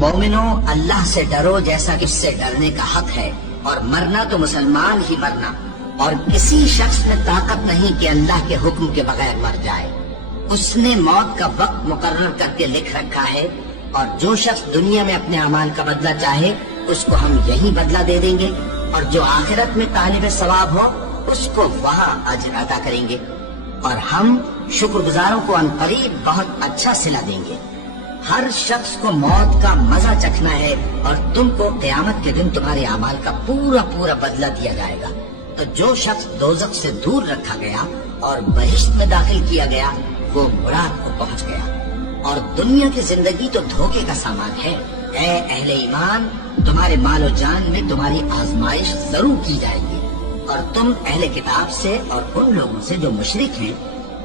مومنو اللہ سے ڈرو جیسا کہ اس سے ڈرنے کا حق ہے، اور مرنا تو مسلمان ہی مرنا، اور کسی شخص میں طاقت نہیں کہ اللہ کے حکم کے بغیر مر جائے۔ اس نے موت کا وقت مقرر کر کے لکھ رکھا ہے، اور جو شخص دنیا میں اپنے اعمال کا بدلہ چاہے اس کو ہم یہی بدلہ دے دیں گے، اور جو آخرت میں طالب ثواب ہو اس کو وہاں اجر عطا کریں گے، اور ہم شکر گزاروں کو عنقریب بہت اچھا صلہ دیں گے۔ ہر شخص کو موت کا مزہ چکھنا ہے، اور تم کو قیامت کے دن تمہارے اعمال کا پورا پورا بدلہ دیا جائے گا۔ تو جو شخص دوزخ سے دور رکھا گیا اور بہشت میں داخل کیا گیا وہ مراد کو پہنچ گیا۔ اور دنیا کی زندگی تو دھوکے کا سامان ہے۔ اے اہل ایمان، تمہارے مال و جان میں تمہاری آزمائش ضرور کی جائے گی، اور تم اہل کتاب سے اور ان لوگوں سے جو مشرک ہیں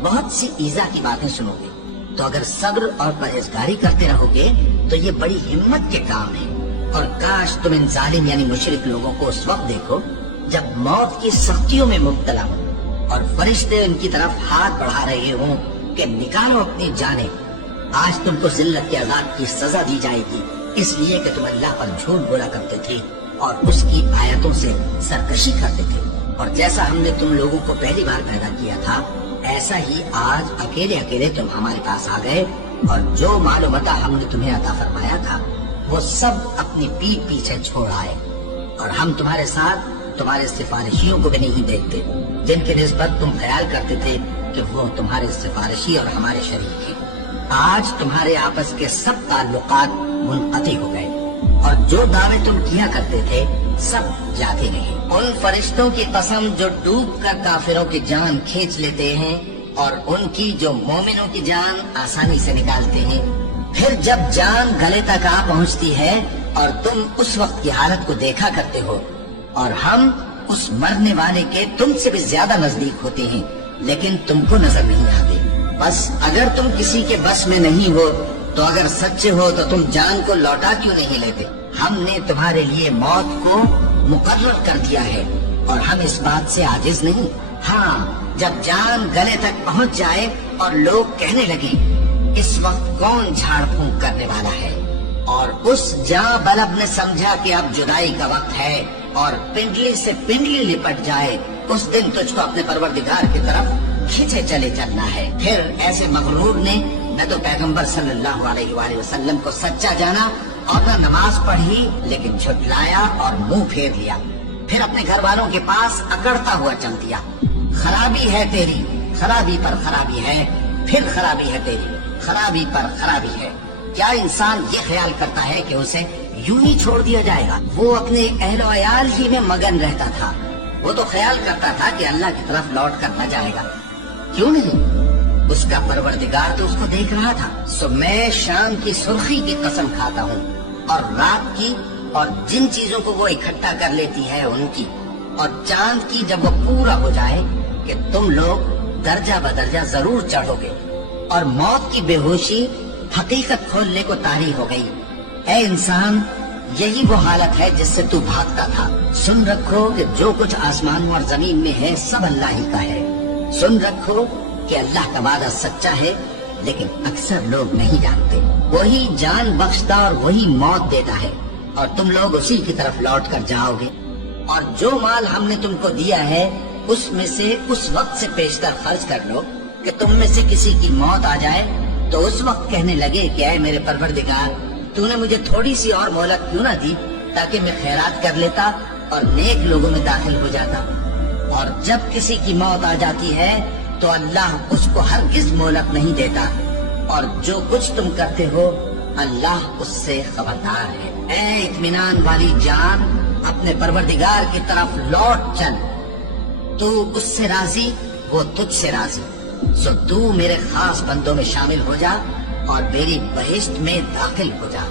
بہت سی ایذا کی باتیں سنو گے۔ تو اگر صبر اور پرہیزگاری کرتے رہو گے تو یہ بڑی ہمت کے کام ہے۔ اور کاش تم ان ظالم یعنی مشرک لوگوں کو اس وقت دیکھو جب موت کی سختیوں میں مبتلا ہو اور فرشتے ان کی طرف ہاتھ بڑھا رہے ہوں کہ نکالو اپنی جانیں۔ آج تم کو ذلت کے عذاب کی سزا دی جائے گی، اس لیے کہ تم اللہ پر جھوٹ بولا کرتے تھے اور اس کی آیتوں سے سرکشی کرتے تھے۔ اور جیسا ہم نے تم لوگوں کو پہلی بار پیدا کیا تھا ایسا ہی آج اکیلے اکیلے تم ہمارے پاس آ گئے، اور جو مال و متاع ہم نے تمہیں عطا فرمایا تھا وہ سب اپنی پیٹھ پیچھے چھوڑ آئے، اور ہم تمہارے ساتھ تمہارے سفارشیوں کو بھی نہیں دیکھتے جن کی نسبت تم خیال کرتے تھے کہ وہ تمہارے سفارشی اور ہمارے شریک ہیں۔ آج تمہارے آپس کے سب تعلقات منقطع ہو گئے، اور جو دعوے تم کیا کرتے تھے سب جاتے رہے۔ ان فرشتوں کی قسم جو ڈوب کر کافروں کی جان کھینچ لیتے ہیں، اور ان کی جو مومنوں کی جان آسانی سے نکالتے ہیں۔ پھر جب جان گلے تک آ پہنچتی ہے اور تم اس وقت کی حالت کو دیکھا کرتے ہو، اور ہم اس مرنے والے کے تم سے بھی زیادہ نزدیک ہوتے ہیں لیکن تم کو نظر نہیں آتے۔ بس اگر تم کسی کے بس میں نہیں ہو تو اگر سچے ہو تو تم جان کو لوٹا کیوں نہیں لیتے؟ ہم نے تمہارے لیے موت کو مقرر کر دیا ہے، اور ہم اس بات سے عاجز نہیں۔ ہاں، جب جان گلے تک پہنچ جائے اور لوگ کہنے لگے اس وقت کون جھاڑ پھونک کرنے والا ہے، اور اس جاں بلب نے سمجھا کہ اب جدائی کا وقت ہے اور پنڈلی سے پنڈلی لپٹ جائے، اس دن تجھ کو اپنے پروردگار کی طرف کھینچے چلے چلنا ہے۔ پھر ایسے مغرور نے نہ تو پیغمبر صلی اللہ علیہ وآلہ وسلم کو سچا جانا اور نہ نماز پڑھی، لیکن جھٹلایا اور منہ پھیر لیا، پھر اپنے گھر والوں کے پاس اکڑتا ہوا چل دیا۔ خرابی ہے تیری، خرابی پر خرابی ہے، پھر خرابی ہے تیری، خرابی پر خرابی ہے۔ کیا انسان یہ خیال کرتا ہے کہ اسے یوں ہی چھوڑ دیا جائے گا؟ وہ اپنے اہل و عیال ہی میں مگن رہتا تھا، وہ تو خیال کرتا تھا کہ اللہ کی طرف لوٹ کر نہ جائے گا۔ کیوں نہیں؟ اس کا پروردگار تو اس کو دیکھ رہا تھا۔ سو میں شام کی سرخی کی قسم کھاتا ہوں، اور رات کی، اور جن چیزوں کو وہ اکٹھا کر لیتی ہے ان کی، اور چاند کی جب وہ پورا ہو جائے کہ تم لوگ درجہ بدرجہ ضرور چڑھو گے، اور موت کی بے ہوشی حقیقت کھولنے کو طاری ہو گئی۔ اے انسان، یہی وہ حالت ہے جس سے تو بھاگتا تھا۔ سن رکھو کہ جو کچھ آسمانوں اور زمین میں ہے سب اللہ ہی کا ہے۔ سن رکھو کہ اللہ کا وعدہ سچا ہے، لیکن اکثر لوگ نہیں جانتے۔ وہی جان بخشتا اور وہی موت دیتا ہے، اور تم لوگ اسی کی طرف لوٹ کر جاؤ گے۔ اور جو مال ہم نے تم کو دیا ہے اس میں سے اس وقت سے پیشتر خرچ کر لو کہ تم میں سے کسی کی موت آ جائے تو اس وقت کہنے لگے کہ اے میرے پروردگار، تو نے مجھے تھوڑی سی اور مہلت کیوں نہ دی تاکہ میں خیرات کر لیتا اور نیک لوگوں میں داخل ہو جاتا۔ اور جب کسی کی موت آ جاتی ہے تو اللہ اس کو ہرگز مہلت نہیں دیتا، اور جو کچھ تم کرتے ہو اللہ اس سے خبردار ہے۔ اے اطمینان والی جان، اپنے پروردگار کی طرف لوٹ چل، تو اس سے راضی، وہ تجھ سے راضی۔ سو تو میرے خاص بندوں میں شامل ہو جا اور میری بہشت میں داخل ہو جا۔